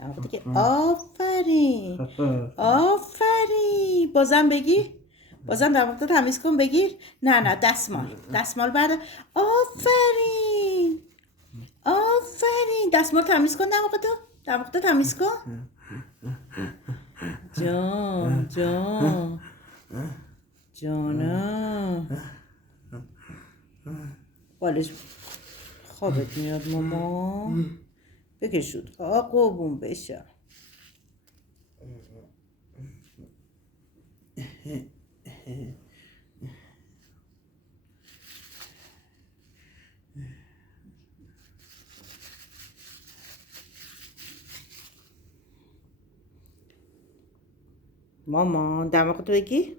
دماغ دیگه. آفرین آفرین. بازم بگیر. بازم دماغتو تمیز کن. بگیر. نه دستمال بعد. آفرین آفرین. دستمال تمیز کن. دماغتو تمیز کن. جانم بالش خوابت میاد ماما. بکشود قربون بشم. ماما دماغتو بگیر.